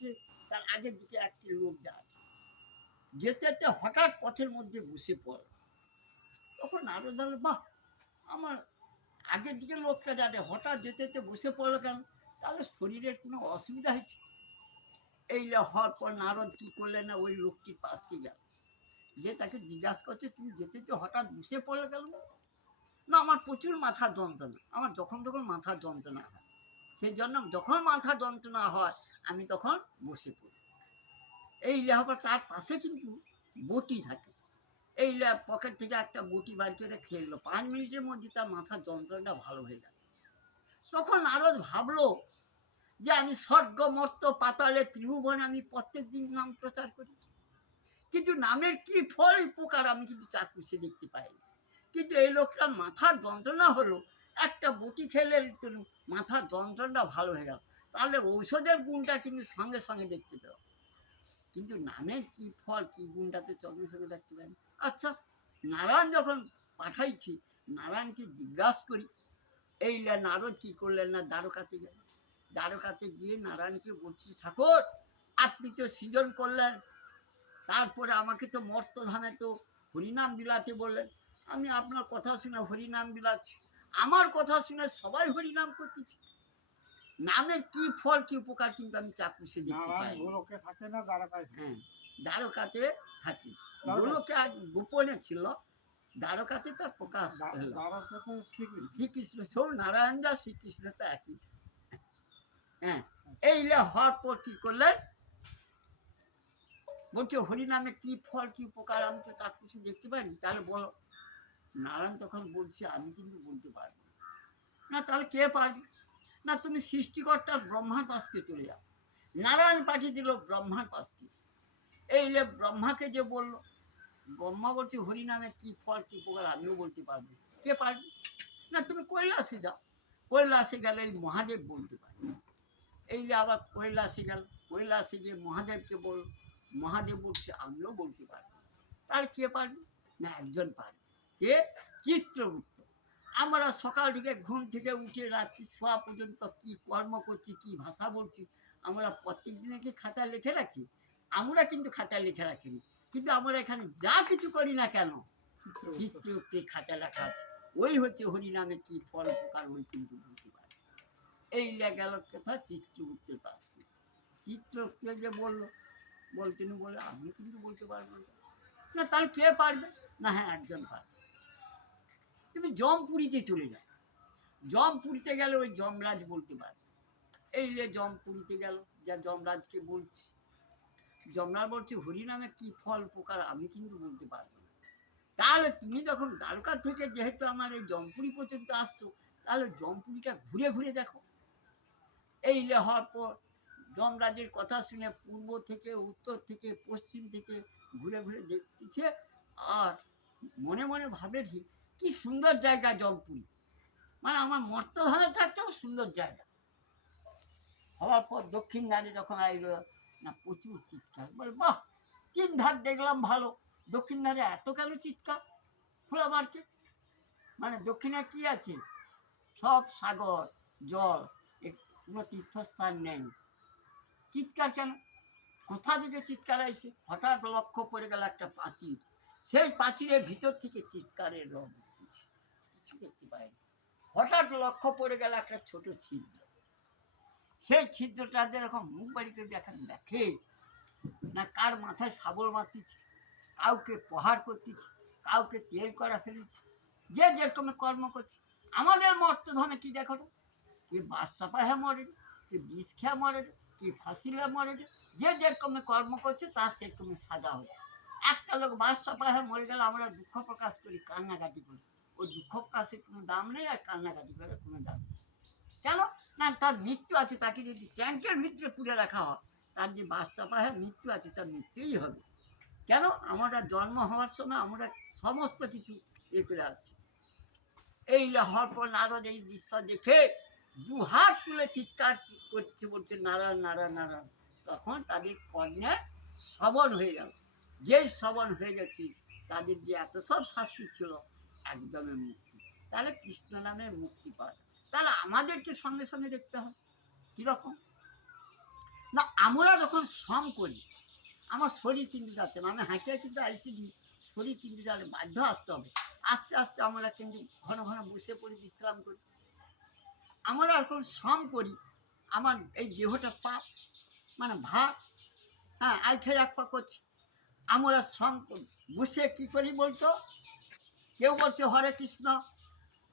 যাচ্ছে, তার আগের দিকে একটি লোক যায়, যেতে যেতে হঠাৎ পথের মধ্যে বসে পড়ল। তখন নারদ বলল, বাহ, আমার আগের দিকে লোকটা যাবে, হঠাৎ যেতে যেতে বসে পড়লো কেন? তাহলে শরীরের কোনো অসুবিধা হয়েছে। এই হওয়ার পর নারদ কি করলেন না, ওই লোকটির পাশে গেল, যে তাকে জিজ্ঞাসা করছে, তুমি যেতে যেতে হঠাৎ বসে পড়লো কেন? না, আমার প্রচুর মাথার যন্ত্রণা, আমার যখন তখন মাথার যন্ত্রণা হয়, সেই জন্য যখন মাথার যন্ত্রণা হয় আমি তখন বসে পড়ি। এই হওয়ার তার পাশে কিন্তু বটি থাকে, এই পকেট থেকে একটা বটি বার করে খেললো, 5 মিনিটের মধ্যে তার মাথার যন্ত্রণাটা ভালো হয়ে গেল। তখন নারদ ভাবলো যে আমি স্বর্গ মর্ত পাতালে ত্রিভুবনে আমি প্রত্যেক দিন নাম প্রচার করি, কিন্তু নামের কি ফল উপকার আমি কিন্তু চাক্ষুষে দেখতে পাইনি। কিন্তু এই লোকটার মাথার যন্ত্রণা হলো, একটা বটি খেলে মাথার যন্ত্রণাটা ভালো হয়ে গেল, তাহলে ঔষধের গুণটা কিন্তু সঙ্গে সঙ্গে দেখতে পেল, কিন্তু নামের কি ফল কি গুণটা তো সঙ্গে সঙ্গে দেখতে পাইনি। আচ্ছা, নারায়ণ যখন পাঠাইছি, নারায়ণকে জিজ্ঞাসা করি। এই নারদ কি করলেন না, দ্বারকাতে গেলেন। দ্বারকাতে গিয়ে নারায়ণকে বলছি, ঠাকুর আপনি তো সৃজন করলেন, তারপরে আমাকে তো মর্তধামে তো হরিনাম বিলাতে বললেন, আমি আপনার কথা শুনে হরিনাম বিলাচ্ছি, আমার কথা শুনে সবাই হরিনাম করতেছি, নামের কি ফল কি উপকার কিন্তু আমি চাক্ষুষে দেখতে পাই। গোলকে থাকে না দ্বারকায়? হ্যাঁ, দ্বারকাতে থাকি, গোলকে আজ গোপনে ছিল, দ্বারকাতে তার প্রকাশ হলো। শ্রীকৃষ্ণ সব নারায়ণ যা শ্রীকৃষ্ণ তো একই। হ্যাঁ, এই হওয়ার পর কি করলেন, বলছে হরিনামে কি ফল কি উপকার আমি তো তার কিছু দেখতে পাইনি, তাহলে বলো। নারায়ণ তখন বলছে, আমি কিন্তু বলতে পারবো না। তাহলে কে পারবে? না, তুমি সৃষ্টিকর্তার ব্রহ্মার পাশকে চলে যাও। নারায়ণ পাঠিয়ে দিল ব্রহ্মার পাশকে। এই ব্রহ্মাকে যে বললো, ব্রহ্মা বলছে হরিনামে কি ফল কি উপকার আমিও বলতে পারবো। কে পারবে? না, তুমি কৈলাসে যাও। কৈলাসে গেলে এই মহাদেব বলতে পারবে। এই আবার কৈলাসে গেল, কৈলাসে গিয়ে মহাদেবকে বলল, মহাদেব বলছে আমিও বলতে পারবো। তার কে পারবে? না, একজন পারবে। কে? চিত্রগুপ্ত। আমরা সকাল থেকে ঘুম থেকে উঠে রাত্রি শোয়া পর্যন্ত কি কর্ম করছি, কি ভাষা বলছি, আমরা প্রত্যেক দিনে কি খাতা লিখে রাখি? আমরা কিন্তু খাতা লিখে রাখিনি, কিন্তু আমরা এখানে যা কিছু করি না কেন চিত্রগুপ্তের খাতা লেখা আছে। ওই হচ্ছে হরিনামে কি ফল উপকার, ওই কিন্তু বলতে পারে। এই গেল কথা চিত্রগুপ্তের পাশে। চিত্রগুপ্ত যে বললো, বলতে বলে আমি কিন্তু বলতে পারবো না। তাহলে কে পারবে? না, হ্যাঁ, একজন পারবে। তুমি জমপুরীতে চলে যাও, জমপুরীতে গেলে ওই যমরাজ বলতে পারবে। এই জমপুরীতে গেল, যা যমরাজকে বলছি, যমরাজ বলছে হরিনামে কি ফল উপকার আমি কিন্তু বলতে পারবো না। তাহলে তুমি যখন দ্বারকা থেকে যেহেতু আমার এই জমপুরি পর্যন্ত আসছো, তাহলে জমপুরিটা ঘুরে ঘুরে দেখো। এই হওয়ার পর যমরাজের কথা শুনে পূর্ব থেকে উত্তর থেকে পশ্চিম থেকে ঘুরে ঘুরে দেখতেছে, আর মনে মনে ভাবে কি সুন্দর জায়গা জমপুরি, মানে আমার মর্তধামে থাকছেও সুন্দর জায়গা। হওয়ার পর দক্ষিণ ধারে যখন আইল, না প্রচুর চিৎকার, বলে বাহ, 3 ধার দেখলাম ভালো, দক্ষিণ ধারে এত কেন চিৎকার? খোলা মার্কেট, মানে দক্ষিণে কি আছে? সব সাগর জল, কোনো তীর্থস্থান নেই, চিৎকার কেন? কোথা থেকে চিৎকার আইছে? হঠাৎ লক্ষ্য পড়ে গেল একটা প্রাচীর, সেই প্রাচীরের ভিতর থেকে চিৎকারের রব কিছু দেখতে পায়নি। হঠাৎ লক্ষ্য পড়ে গেল একটা ছোট ছিদ্র, সেই ছিদ্রটাতে এরকম মুখ বাড়ি করে দেখে না কার মাথায় শাবল মারতেছে, কাউকে প্রহার করতেছে, কাউকে তেল করা ফেলেছে, যে যেরকম কর্ম করছে। আমাদের মর্তধামে কি দেখো, কে বাস চাপা হয়ে মরে, কে বিষ খেয়ে মরে, কে ফাঁসিলে মরে, যে যেরকম কর্ম করছে তার সেরকম সাজা হচ্ছে। একটা লোক বাস চাপা হয়ে মরে গেলে আমরা দুঃখ প্রকাশ করি, কান্নাকাটি করি, ওই দুঃখ প্রকাশের কোনো দাম নেই, আর কান্নাকাটি করে কোনো দাম নেই। কেন? না, তার মৃত্যু আছে, তাকে যদি ট্যাঙ্কের ভিতরে পুড়ে রাখা হয়, তার যে বাস চাপা হয়ে মৃত্যু আছে, তার মৃত্যুই হবে। কেন? আমরা জন্ম হওয়ার সময় আমরা সমস্ত কিছু এ করে আসছি। এই হওয়ার পর নারদ এই দৃশ্য দেখে 2 হাত তুলে চিৎকার করছে, বলছে নারায়ণ নারায়ণ নারায়ণ। তখন তাদের কর্ণে শ্রবণ হয়ে গেল, যেই শ্রবণ হয়ে গেছে তাদের যে এত সব শাস্তি ছিল একদমই মুক্তি। তাহলে কৃষ্ণ নামে মুক্তি পাওয়া যায়। তাহলে আমাদেরকে সঙ্গে সঙ্গে দেখতে হয় কীরকম। না আমরা যখন শ্রম করি আমার শরীর কিন্তু যাচ্ছে না, আমি হাঁটে কিন্তু আইসিডি শরীর কিন্তু যাবে, বাধ্য আসতে হবে। আস্তে আস্তে আমরা কিন্তু ঘন ঘন বসে পড়ি, বিশ্রাম করি। আমরা এখন শ্রম করি, আমার এই দেহটা পাপ মানে ভাব, হ্যাঁ আইঠে এক পা করছি। আমরা শ্রম করি, বসে কী করি বলতো? কেউ বলছে হরে কৃষ্ণ,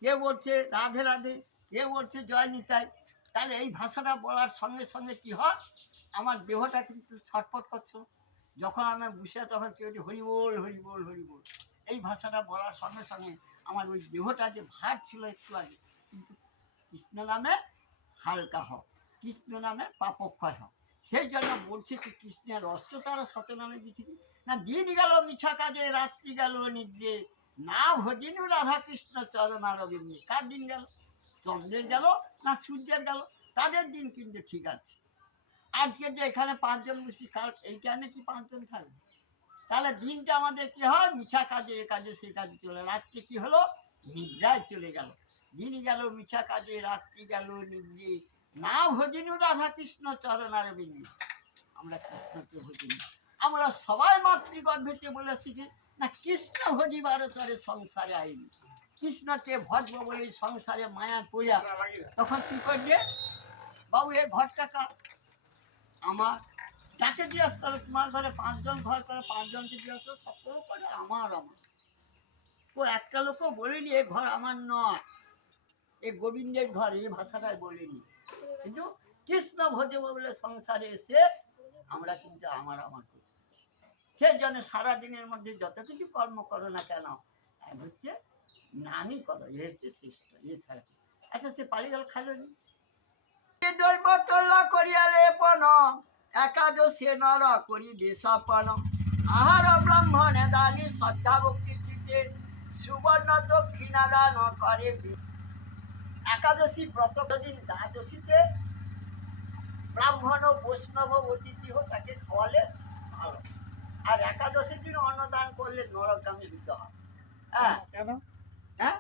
কেউ বলছে রাধে রাধে, কেউ বলছে জয় নিতাই। তাহলে এই ভাষাটা বলার সঙ্গে সঙ্গে কি হয়, আমার দেহটা কিন্তু ছটফট করছে। যখন আমি বসে তখন কেউ হরি বল হরি বল হরি বল, এই ভাষাটা বলার সঙ্গে সঙ্গে আমার ওই দেহটা যে ভার ছিল একটু আগে, কিন্তু কৃষ্ণ নামে হালকা হোক, কৃষ্ণ নামে পাপক্ষয় হোক। সেই জন্য বলছে কি কৃষ্ণের অস্ত্র তারা শত নামে দিচ্ছি না। দিন গেল মিছা কাজে, রাত্রি গেল নিদ্রে, না ভজিনু রাধা কৃষ্ণ চরণার অবিন্দে। কার দিন গেল? চন্দ্রের গেল না সূর্যের গেল? তাদের দিন কিন্তু ঠিক আছে। আজকে যে এখানে 5 জন বসি, কাল এই টাইমে কি 5 জন থাকবে? তাহলে দিনটা আমাদের কি হয়? মিছা কাজে, এ কাজে সে কাজে চলে, রাত্রে কি হলো? নিদ্রায় চলে গেল। দিন গেল মিছা কাজে, রাত্রি গেল নিদ্রে, না ভজিনু রাধা কৃষ্ণ চরণার বিন্দু। আমরা কৃষ্ণকে ভজি না। আমরা সবাই মাতৃগর্ভেতে বলেছি কি না কৃষ্ণ ভজিবার তরে সংসারে আইনি। কৃষ্ণকে ভজব বলে সংসারে মায়া পড়িয়া তখন কি করবে? বাবু এ ঘরটা কার? আমার। যাকে জিজ্ঞেস করো তোমার ঘরে 5 জন ঘর করে, 5 জনকে জিজ্ঞেস করো, সকলেও করে আমার আমার। ও একটা লোকও বলিনি এ ঘর আমার নয়, এ গোবিন্দের ঘর, এই ভাষাটাই বলিনি। কিন্তু কৃষ্ণ ভজব বলে সংসারে এসে আমরা কিন্তু আমার আমার করি। সেই জন্য সারাদিনের মধ্যে যত কিছু কর্ম করো না কেন, এক হচ্ছে নামই করো, এ হচ্ছে শ্রেষ্ঠ, এছাড়া। আচ্ছা সে পালি জল খাইল নি, জৈব তোলা করিয়ালে পন, একাদশে নর করি দেশাপন, আহার ব্রাহ্মণে দানি শ্রদ্ধা ভক্তি কৃতে, সুবর্ণ দক্ষিণা দান করে। একাদশী ব্রত দিন দ্বাদশীতে ব্রাহ্মণ ও বৈষ্ণব অতিথি হোক তাকে খাওয়ালে ভালো। আর একাদশীর দিন অন্নদান করলে নরকামী হতে হয়। হ্যাঁ কেন? হ্যাঁ,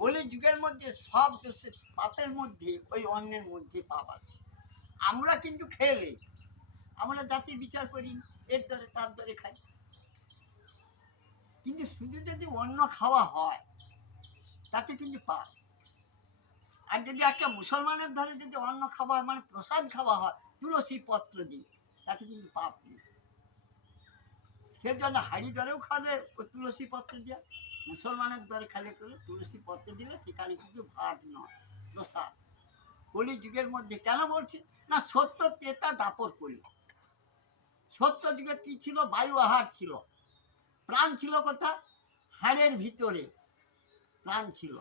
কলি যুগের মধ্যে সব দোষের পাপের মধ্যে ওই অন্নের মধ্যে পাপ আছে। আমরা কিন্তু খেলে আমরা জাতির বিচার করি, এর দরে তার দরে খাই। কিন্তু শুধু যদি অন্ন খাওয়া হয় তাতে কিন্তু পাপ। আর যদি একটা মুসলমানের ধরে যদি অন্ন খাওয়া হয় মানে প্রসাদ খাওয়া হয় তুলসী পত্র দিয়ে, তাতে কিন্তু পাপ নেই। সেজন্য হাড়ি দরেও খাবে ও তুলসী পত্র দিয়ে, মুসলমানের দরে খালে করে তুলসী পত্র দিলে সেখানে কিন্তু ভাত নয়, প্রসাদ। কলি যুগের মধ্যে কেন বলছি না, সত্য ত্রেতা দাপর কলি। সত্য যুগে কি ছিল? বায়ু আহার ছিল, প্রাণ ছিল কোথা? হাড়ের ভিতরে প্রাণ ছিল।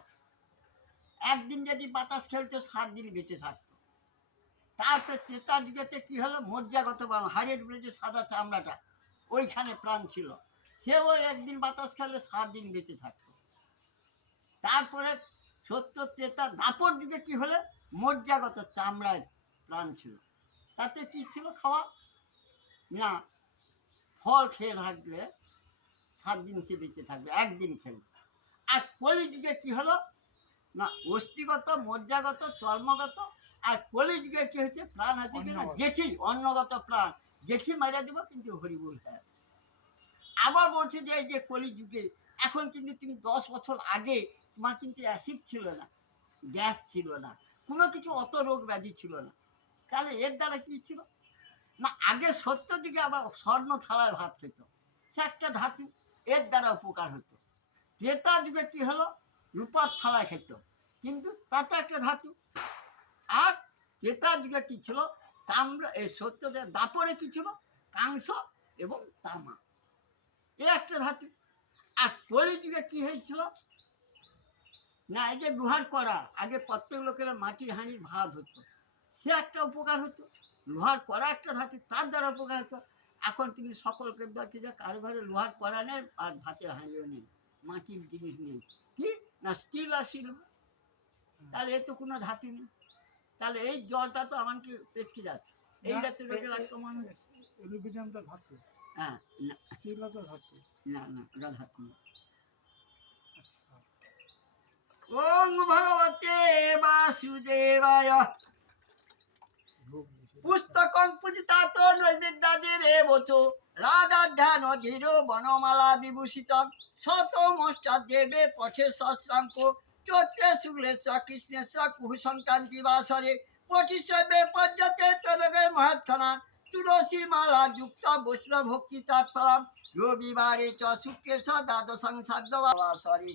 একদিন যদি বাতাস খেলতো 7 দিন বেঁচে থাকতো। তারপরে ত্রেতা যুগেতে কি হলো? মজ্জাগত প্রাণ, হাড়ের উপরে যে সাদা চামড়াটা ওইখানে প্রাণ ছিল, সেও একদিন বাতাস খেলে 7 দিন বেঁচে থাকতো। তারপরে সত্য ত্রেতা দাপর যুগে কি হলো? মজ্জাগত চামড়ায় প্রাণ ছিল, তাতে কি ছিল? খাওয়া না, ফল খেয়ে থাকলে 7 দিন সে বেঁচে থাকবে, একদিন খেলে। আর কলি যুগে কি হলো না, অস্থিগত, মজ্জাগত, চর্মগত। আর কলি যুগে কি হচ্ছে? প্রাণ আছে কিনা জেঠি, অন্নগত প্রাণ, জেঠি মারা দিব কিন্তু হরিবল হয়। আবার বলছে যে এই যে কলি যুগে এখন কিন্তু তুমি 10 বছর আগে তোমার কিন্তু অ্যাসিড ছিল না, গ্যাস ছিল না, কোনো কিছু অত রোগ ব্যাধি ছিল না। তাহলে এর দ্বারা কি ছিল না, আগে সত্য যুগে আবার স্বর্ণ থালায় ভাত খেত, সে একটা ধাতু, এর দ্বারা উপকার হতো। ত্রেতা যুগে কি হলো? রূপার থালায় খেত, কিন্তু তাতে একটা ধাতু। আর ত্রেতা যুগে কি ছিল? তাম্র, এই সত্য দাপরে কি ছিল? কাংস এবং তামা, এ একটা ধাতু। আর কলি যুগে কি হয়েছিল না, এই যে লোহার কড়া, আগে প্রত্যেক লোকেরা মাটির হাঁড়ির ভাত হতো, সে একটা উপকার হতো। লোহার কড়া একটা ধাতু, তার দ্বারা উপকার হতো। এখন তুমি সকলকে দেখি যে কারো ঘরে লোহার কড়া নেই আর ভাতের হাঁড়িও নেই, মাটির জিনিস নেই, কি না স্টিল আর সিলভার। তাহলে এ তো কোনো ধাতু নেই। তাহলে এই জলটা তো আমাকে পেটকে যাচ্ছে, এইটা তো লোকের আক্রমণ হচ্ছে। অ্যালুমিনিয়াম তো ধাতু, হ্যাঁ না, স্টিল তো ধাতু না না, ওটা ধাতু না। আচ্ছা। ওং ভগবতে বাসুদেবায়। পুস্তকং পূজিতা দেবত রাধার ধ্যান অধীর বনমালা বিভূষিত শত মষ্টা দেবে পথে সশ্রাঙ্ক চৈত্রে শুক্লেশ কৃষ্ণেশ কুহু সংক্রান্তি বাসরে প্রতিশ্রবে পর্যতে তরবে মহাক্ষণা তুলসী মালা যুক্ত বৈষ্ণব ভক্তি তৎপরম রবিবারে চ শুক্রে চ দ্বাদশং সাধ্য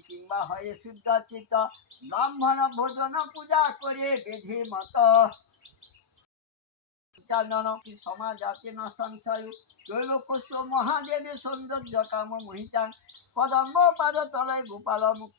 কিংবা হয়ে শুদ্ধ চিত্ত ব্রাহ্মণ ভোজন পূজা করে বেধে মত সমাজাতে না সংশয় ত্রৈলোক্য মহাদেবের সৌন্দর্য কাম মোহিতা কদম্ব পাদ তলয় গোপাল মুক্তি